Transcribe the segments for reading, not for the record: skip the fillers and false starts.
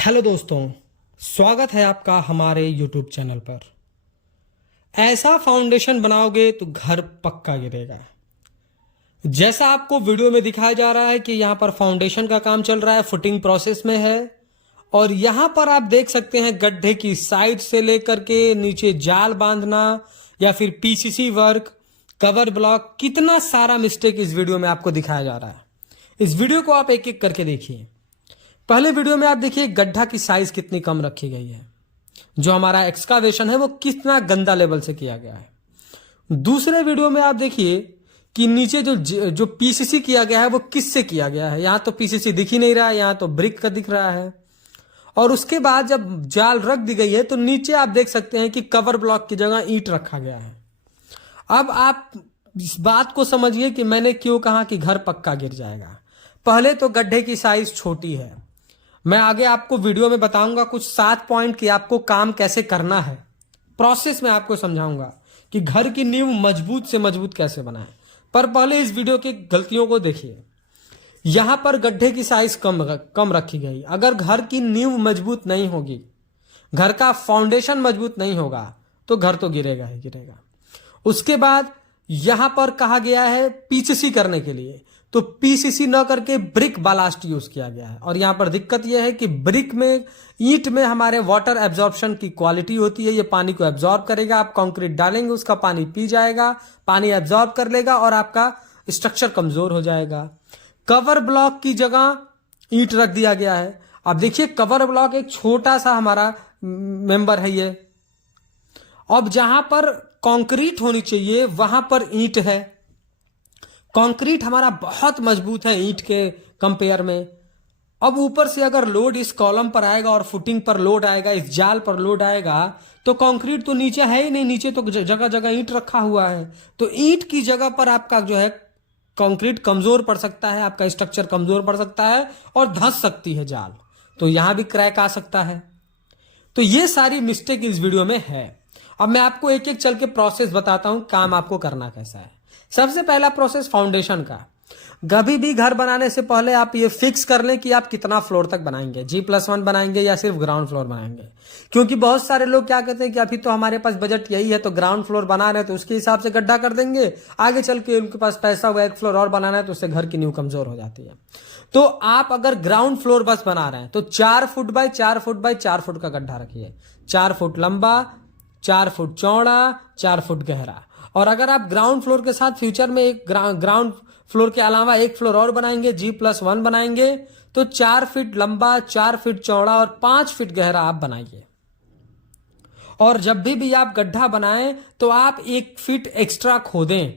Hello दोस्तों, स्वागत है आपका हमारे यूट्यूब चैनल पर। ऐसा फाउंडेशन बनाओगे तो घर पक्का गिरेगा। जैसा आपको वीडियो में दिखाया जा रहा है कि यहाँ पर फाउंडेशन का काम चल रहा है, फुटिंग प्रोसेस में है। और यहाँ पर आप देख सकते हैं गड्ढे की साइड से लेकर के नीचे जाल बांधना या फिर पीसीसी वर्क, कवर ब्लॉक, कितना सारा मिस्टेक इस वीडियो में आपको दिखाया जा रहा है। इस वीडियो को आप एक एक करके देखिए। पहले वीडियो में आप देखिए गड्ढा की साइज कितनी कम रखी गई है, जो हमारा एक्सकावेशन है वो कितना गंदा लेवल से किया गया है। दूसरे वीडियो में आप देखिए कि नीचे जो पीसीसी किया गया है वो किससे किया गया है। यहां तो पीसीसी दिख ही नहीं रहा है, यहां तो ब्रिक का दिख रहा है। और उसके बाद जब जाल रख दी गई है तो नीचे आप देख सकते हैं कि कवर ब्लॉक की जगह ईंट रखा गया है। अब आप इस बात को समझिए कि मैंने क्यों कहा कि घर पक्का गिर जाएगा। पहले तो गड्ढे की साइज छोटी है। मैं आगे आपको वीडियो में बताऊंगा कुछ 7 पॉइंट कि आपको काम कैसे करना है। प्रोसेस में आपको समझाऊंगा कि घर की नींव मजबूत से मजबूत कैसे बनाएं। पर पहले इस वीडियो की गलतियों को देखिए। यहां पर गड्ढे की साइज कम रखी गई। अगर घर की नींव मजबूत नहीं होगी, घर का फाउंडेशन मजबूत नहीं होगा, तो घर तो गिरेगा ही गिरेगा। उसके बाद यहां पर कहा गया है पीसीसी करने के लिए, तो पीसीसी न करके ब्रिक बालास्ट यूज किया गया है। और यहां पर दिक्कत यह है कि ब्रिक में, ईंट में हमारे वाटर एब्जॉर्प्शन की क्वालिटी होती है, ये पानी को एब्जॉर्ब करेगा। आप कंक्रीट डालेंगे, उसका पानी पी जाएगा, पानी एब्जॉर्ब कर लेगा और आपका स्ट्रक्चर कमजोर हो जाएगा। कवर ब्लॉक की जगह ईंट रख दिया गया है। अब देखिए कवर ब्लॉक एक छोटा सा हमारा मेंबर है ये। अब जहां पर कंक्रीट होनी चाहिए वहां पर ईंट है। कंक्रीट हमारा बहुत मजबूत है ईंट के कंपेयर में। अब ऊपर से अगर लोड इस कॉलम पर आएगा और फुटिंग पर लोड आएगा, इस जाल पर लोड आएगा, तो कंक्रीट तो नीचे है ही नहीं, नीचे तो जगह जगह ईंट रखा हुआ है। तो ईंट की जगह पर आपका जो है कंक्रीट कमजोर पड़ सकता है, आपका स्ट्रक्चर कमजोर पड़ सकता है और धंस सकती है जाल। तो यहां भी क्रैक आ सकता है। तो ये सारी मिस्टेक इस वीडियो में है। अब मैं आपको एक एक चल के प्रोसेस बताता हूं, काम आपको करना कैसा है। सबसे पहला प्रोसेस फाउंडेशन का। कभी भी घर बनाने से पहले आप ये फिक्स कर लें कि आप कितना फ्लोर तक बनाएंगे, G+1 बनाएंगे या सिर्फ ग्राउंड फ्लोर बनाएंगे। क्योंकि बहुत सारे लोग क्या कहते हैं कि अभी तो हमारे पास बजट यही है, तो ग्राउंड फ्लोर बना रहे हैं तो उसके हिसाब से गड्ढा कर देंगे, आगे चल के उनके पास पैसा हुआ एक फ्लोर और बनाना है तो उससे घर की नींव कमजोर हो जाती है। तो आप अगर ग्राउंड फ्लोर बस बना रहे हैं तो 4 foot by 4 foot by 4 foot का गड्ढा रखिए। 4 फुट लंबा, 4 फुट चौड़ा, 4 फुट गहरा। और अगर आप ग्राउंड फ्लोर के साथ फ्यूचर में एक ग्राउंड फ्लोर के अलावा एक फ्लोर और बनाएंगे, G+1 बनाएंगे, तो 4 फीट लंबा, 4 फीट चौड़ा और 5 फीट गहरा आप बनाइए। और जब भी आप गड्ढा बनाएं तो आप 1 फीट एक्स्ट्रा खोदें।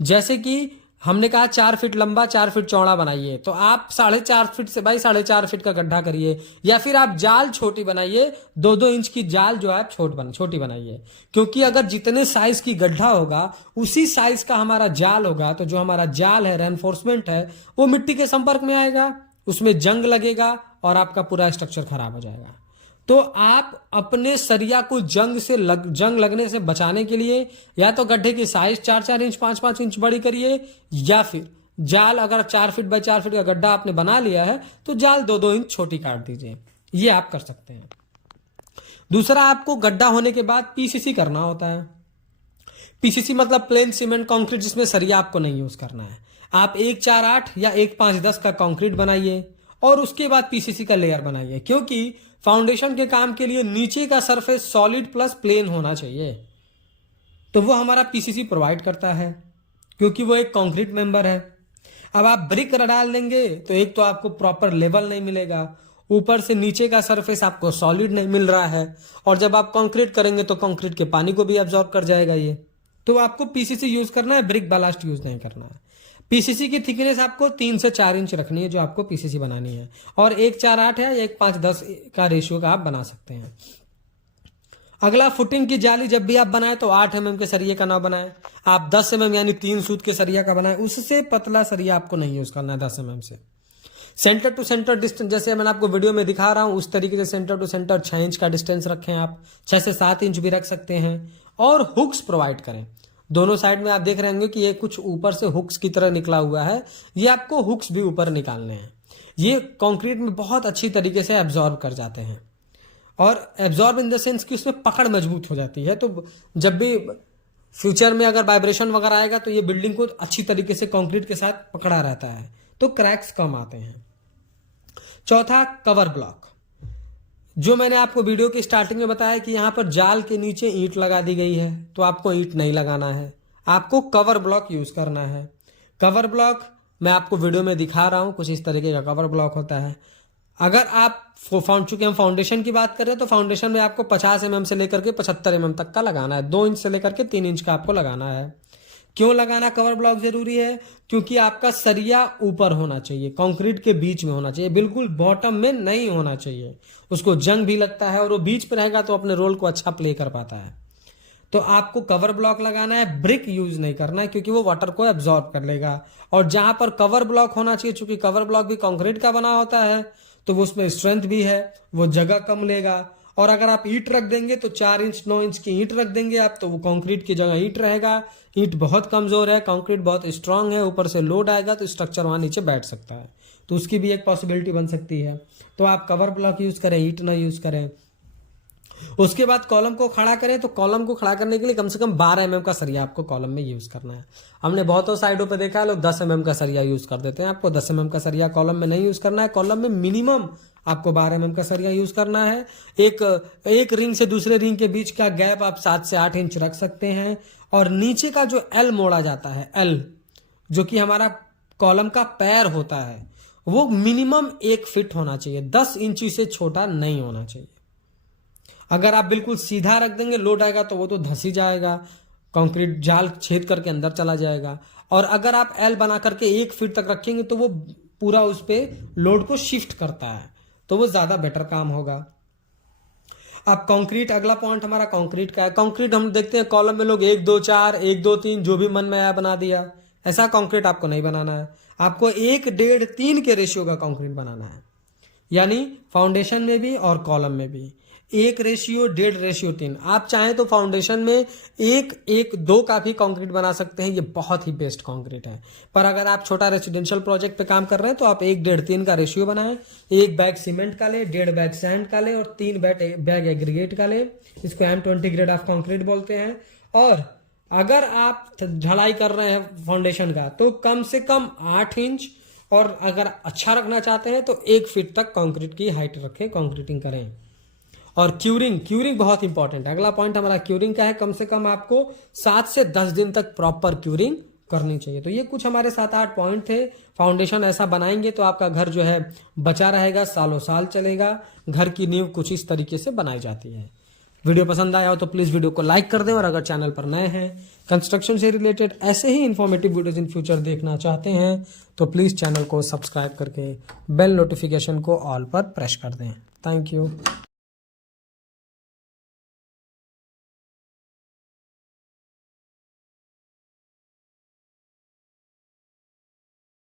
जैसे कि हमने कहा 4 फीट लंबा, 4 फीट चौड़ा बनाइए, तो आप 4.5 फीट से भाई 4.5 फीट का गड्ढा करिए। या फिर आप जाल छोटी बनाइए, 2-2 इंच की जाल जो है आप छोटी बनाइए। क्योंकि अगर जितने साइज की गड्ढा होगा उसी साइज का हमारा जाल होगा, तो जो हमारा जाल है, रेनफोर्समेंट है, वो मिट्टी के संपर्क में आएगा, उसमें जंग लगेगा और आपका पूरा स्ट्रक्चर खराब हो जाएगा। तो आप अपने सरिया को जंग लगने से बचाने के लिए या तो गड्ढे की साइज 4-4 इंच, 5-5 इंच बड़ी करिए, या फिर जाल अगर 4 फीट बाय 4 फीट का गड्ढा आपने बना लिया है तो जाल 2-2 इंच छोटी काट दीजिए। ये आप कर सकते हैं। दूसरा, आपको गड्ढा होने के बाद पीसीसी करना होता है। पीसीसी मतलब प्लेन सीमेंट कंक्रीट, जिसमें सरिया आपको नहीं यूज करना है। आप 1-4-8 या 1-5-10 का कंक्रीट बनाइए और उसके बाद पीसीसी का लेयर बनाइए। क्योंकि फाउंडेशन के काम के लिए नीचे का सरफेस सॉलिड प्लस प्लेन होना चाहिए, तो वो हमारा पीसीसी प्रोवाइड करता है, क्योंकि वो एक कंक्रीट मेंबर है। अब आप ब्रिक डाल देंगे तो एक तो आपको प्रॉपर लेवल नहीं मिलेगा, ऊपर से नीचे का सरफेस आपको सॉलिड नहीं मिल रहा है, और जब आप कंक्रीट करेंगे तो कंक्रीट के पानी को भी एब्जॉर्ब कर जाएगा ये। तो आपको पीसीसी यूज करना है, ब्रिक बालास्ट यूज नहीं करना है। पीसीसी की थिकनेस आपको 3 से 4 इंच रखनी है जो आपको पीसीसी बनानी है, और 1-4-8 है या 1-5-10 का रेशियो का आप बना सकते हैं। अगला, फुटिंग की जाली जब भी आप बनाए तो 8 mm के सरिये का ना बनाए, आप 10 mm यानी 3 सूत के सरिया का बनाए। उससे पतला सरिया आपको नहीं यूज करना है 10 mm से। सेंटर टू सेंटर डिस्टेंस, जैसे मैंने आपको वीडियो में दिखा रहा हूं उस तरीके से सेंटर टू सेंटर 6 इंच का डिस्टेंस रखें। आप 6 से 7 इंच भी रख सकते हैं। और हुक्स प्रोवाइड करें दोनों साइड में। आप देख रहे होंगे कि ये कुछ ऊपर से हुक्स की तरह निकला हुआ है, ये आपको हुक्स भी ऊपर निकालने हैं। ये कंक्रीट में बहुत अच्छी तरीके से एब्जॉर्ब कर जाते हैं, और एब्जॉर्ब इन द सेंस कि उसमें पकड़ मजबूत हो जाती है। तो जब भी फ्यूचर में अगर वाइब्रेशन वगैरह आएगा तो ये बिल्डिंग को अच्छी तरीके से कंक्रीट के साथ पकड़ा रहता है, तो क्रैक्स कम आते हैं। चौथा, कवर ब्लॉक। जो मैंने आपको वीडियो की स्टार्टिंग में बताया कि यहाँ पर जाल के नीचे ईंट लगा दी गई है, तो आपको ईंट नहीं लगाना है, आपको कवर ब्लॉक यूज करना है। कवर ब्लॉक मैं आपको वीडियो में दिखा रहा हूँ, कुछ इस तरीके का कवर ब्लॉक होता है। अगर आप चूंकि हम फाउंडेशन की बात कर रहे हैं, तो फाउंडेशन में आपको 50 mm से लेकर के 75 mm तक का लगाना है, 2 इंच से लेकर के 3 इंच का आपको लगाना है। क्यों लगाना कवर ब्लॉक जरूरी है? क्योंकि आपका सरिया ऊपर होना चाहिए, कंक्रीट के बीच में होना चाहिए, बिल्कुल बॉटम में नहीं होना चाहिए। उसको जंग भी लगता है और वो बीच पे रहेगा तो अपने रोल को अच्छा प्ले कर पाता है। तो आपको कवर ब्लॉक लगाना है, ब्रिक यूज नहीं करना है, क्योंकि वो वाटर को एब्जॉर्ब कर लेगा। और जहां पर कवर ब्लॉक होना चाहिए, चूंकि कवर ब्लॉक भी कंक्रीट का बना होता है, तो वो उसमें स्ट्रेंथ भी है, वो जगह कम लेगा। और अगर आप ईंट रख देंगे तो 4 इंच 9 इंच की ईंट रख देंगे आप, तो वो कंक्रीट की जगह ईंट रहेगा। ईंट बहुत कमजोर है, कंक्रीट बहुत स्ट्रांग है, ऊपर से लोड आएगा तो स्ट्रक्चर वहां नीचे बैठ सकता है, तो उसकी भी एक पॉसिबिलिटी बन सकती है। तो आप कवर ब्लॉक यूज करें, ईंट ना यूज करें। उसके बाद कॉलम को खड़ा करें, तो कॉलम को खड़ा करने के लिए कम से कम 12 mm का सरिया आपको कॉलम में यूज करना है। हमने बहुतों साइडों पे देखा है लोग 10 mm का सरिया यूज कर देते हैं। आपको 10 mm का सरिया कॉलम में नहीं यूज करना है, कॉलम में मिनिमम आपको 12 mm का सरिया यूज करना है। एक रिंग से दूसरे रिंग के बीच का गैप आप 7 से 8 इंच रख सकते हैं। और नीचे का जो एल मोड़ा जाता है, एल जो कि हमारा कॉलम का पैर होता है, वो मिनिमम 1 फीट होना चाहिए, 10 इंची से छोटा नहीं होना चाहिए। अगर आप बिल्कुल सीधा रख देंगे, लोड आएगा तो वो तो धंस ही जाएगा, कंक्रीट जाल छेद करके अंदर चला जाएगा। और अगर आप एल बना करके 1 फीट तक रखेंगे तो वो पूरा उस पे लोड को शिफ्ट करता है, तो वो ज्यादा बेटर काम होगा। अब कंक्रीट, अगला पॉइंट हमारा कंक्रीट का है। कंक्रीट हम देखते हैं कॉलम में लोग 1 2 4 1 2 3 जो भी मन में आया बना दिया। ऐसा कंक्रीट आपको नहीं बनाना है, आपको 1 1.5 3 के रेशियो का कंक्रीट बनाना है, यानी फाउंडेशन में भी और कॉलम में भी 1 रेशियो 1.5 रेशियो 3। आप चाहें तो फाउंडेशन में 1 1 2 का भी कंक्रीट बना सकते हैं, ये बहुत ही बेस्ट कंक्रीट है। पर अगर आप छोटा रेसिडेंशियल प्रोजेक्ट पे काम कर रहे हैं तो आप 1 1.5 3 का रेशियो बनाएं। 1 बैग सीमेंट का ले, 1.5 बैग सैंड का ले और 3 बैग एग्रीगेट का ले। इसको M20 ग्रेड ऑफ कंक्रीट बोलते हैं। और अगर आप ढलाई कर रहे हैं फाउंडेशन का तो कम से कम 8 इंच, और अगर अच्छा रखना चाहते हैं तो 1 फीट तक कंक्रीट की हाइट रखें, कंक्रीटिंग करें। और क्यूरिंग बहुत इंपॉर्टेंट है। अगला पॉइंट हमारा क्यूरिंग का है। कम से कम आपको 7 से 10 दिन तक प्रॉपर क्यूरिंग करनी चाहिए। तो ये कुछ हमारे 7-8 पॉइंट थे। फाउंडेशन ऐसा बनाएंगे तो आपका घर जो है बचा रहेगा, सालों साल चलेगा। घर की नींव कुछ इस तरीके से बनाई जाती है। वीडियो पसंद आया हो तो प्लीज वीडियो को लाइक कर दें, और अगर चैनल पर नए हैं, कंस्ट्रक्शन से रिलेटेड ऐसे ही इंफॉर्मेटिव वीडियोज इन फ्यूचर देखना चाहते हैं तो प्लीज चैनल को सब्सक्राइब करके बेल नोटिफिकेशन को ऑल पर प्रेस कर दें। Thank you.